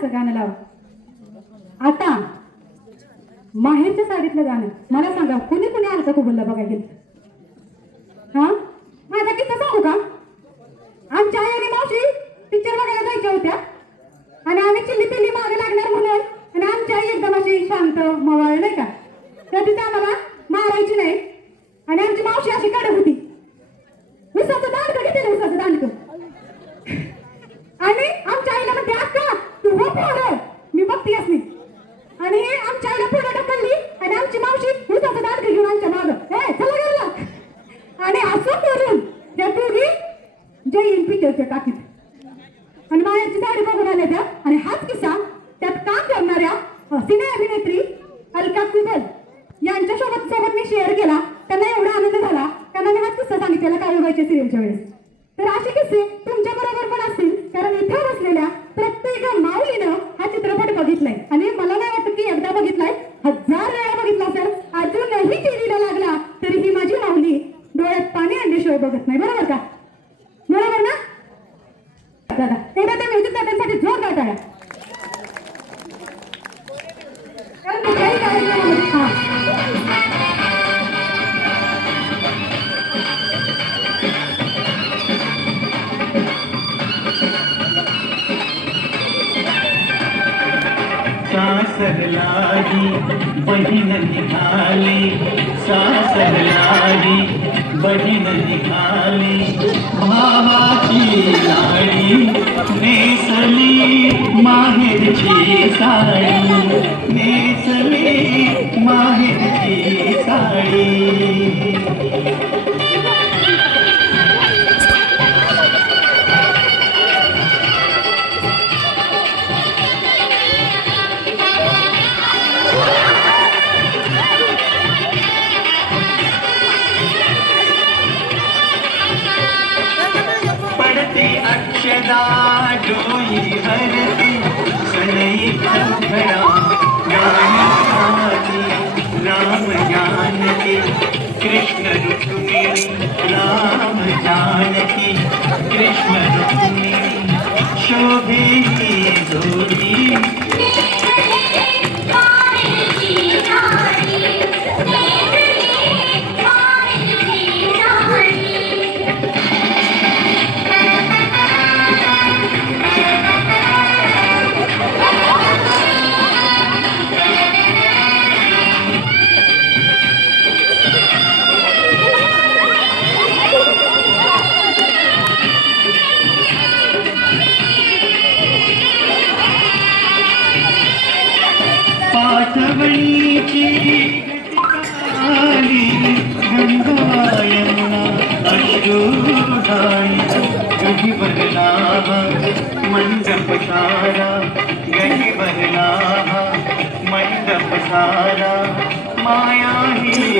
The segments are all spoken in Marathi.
असं गाणं लावा. आता माहेरच्या साडीतलं गाणं. मला सांगा कुणी कुणी आलं का कुबलला बघा गेलं हा? माझा किस्सा सांगू का? आमच्या आई आणि मावशी पिक्चर बघायला जायच्या होत्या. आणि आम्ही चिल्ली पिल्ली मागे लागणार म्हणून. आणि आमची आई एकदम अशी शांत मवाळ नाही का? तर तिथे आम्हाला मारायची नाही. आणि आमची मावशी अशी कडक होती. उसाचं दांडकं किती रे उसाचं दांडकं? आणि आमच्या आईला म्हणते अक्का मी बघती असली आणि हे आमच्या आईला पुढे ढकलली आणि आमची मावशी उसाचं दांडकं घेऊन आमच्या मागं. हे चला गेला आणि असं करून त्या जय जैन पिक्चरच्या टाकीत आणि मायाची साडी बघून आल्या त्या आणि हाच किस्सा त्यात काम करणाऱ्या अ, सिने अभिनेत्री अलका कुबल यांच्या सोबत सोबत मी शेअर केला त्यांना एवढा आनंद झाला त्यांना मी हाच किस्सा सांगितलेला काळूबाईच्या सिरियलच्या वेळेस तर असे किस्से तुमच्या बरोबर पण असतील कारण इथे बसलेल्या प्रत्येक माऊलीनं हा चित्रपट बघितलाय आणि मला नाही वाटत की एकदा बघितलाय हजार वेळा बघितला असेल अजूनही टीव्हीला लागला तरी ही माझी माऊली डोळ्यात पाणी आणल्याशिवाय बघत नाही बरोबर का बरोबर ना दादा एकदा त्या म्युझिक दादांसाठी जोर टाळ्या. कारण कुठल्याही कार्यक्रमामध्ये हा. सासरलाही निघाली. सासरलाही बहीण निघाली. भावाची लाडी नेसली माहेरची साडी. नेसली माहेरची खंखडा राम जानकी कृष्ण रुक्मिणी राम जानकी कृष्ण अश्रुधाणी गही बदलावा मंडप सारा गही बदलावा मंडप सारा माया ही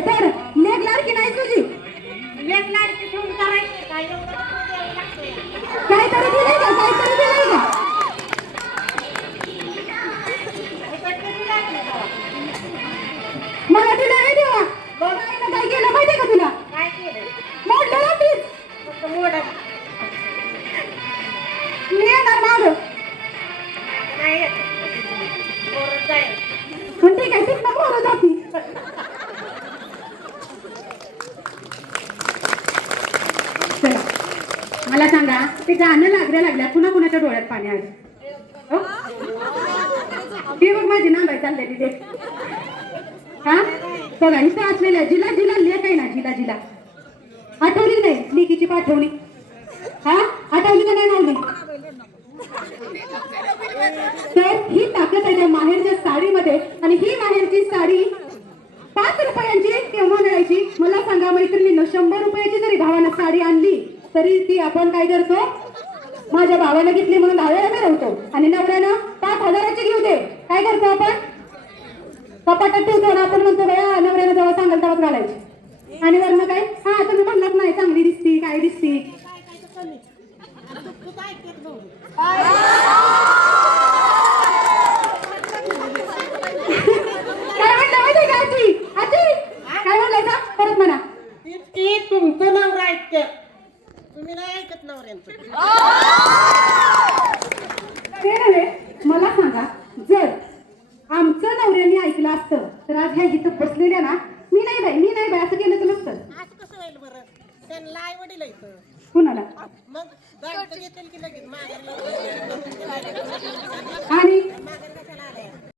तर लेख लाडकी नाही तुझी? एक लाडकी ठेवून करायची काय पण ठीक आहे तिकडं मला सांगा ते गाणं लागल्या लागल्या पुन्हा कुणाच्या डोळ्यात पाणी आले? हो? ते बघ माझी नांदाय चाललेली ते हा? बघा इथं असलेल्या जिला जिला लेख आहे ना जिला जिला. आठवली नाही लेकीची पाठवणी. हा? आठवली तरी ती आपण काय करतो? माझ्या भावानं घेतली म्हणून दहाव्याला मिळवतो आणि नवऱ्यानं पाच हजाराची घेऊ दे. काय करतो आपण? कपाटात ठेवतो ना आपण म्हणतो बया नवऱ्यानं जेव्हा सांगाल तेव्हाच घालायची. आणि वरनं काय? हा तुम्ही म्हणलात नाही चांगली दिसती काय दिसती? काय म्हणलं माहिती का आजी? काय म्हणलाय का परत म्हणा. तुमचं नवरा ऐकते ऐकत नवऱ्यांचं मला सांगा जर आमचं नवऱ्याने ऐकलं असतं तर आज ह्या इथं बसलेल्या ना मी नाही बाई मी नाही बाई असं केलं तर नसतं. असं कसं होईल बरं? त्यांना आई वडील येतं कुणाला? मग आणि?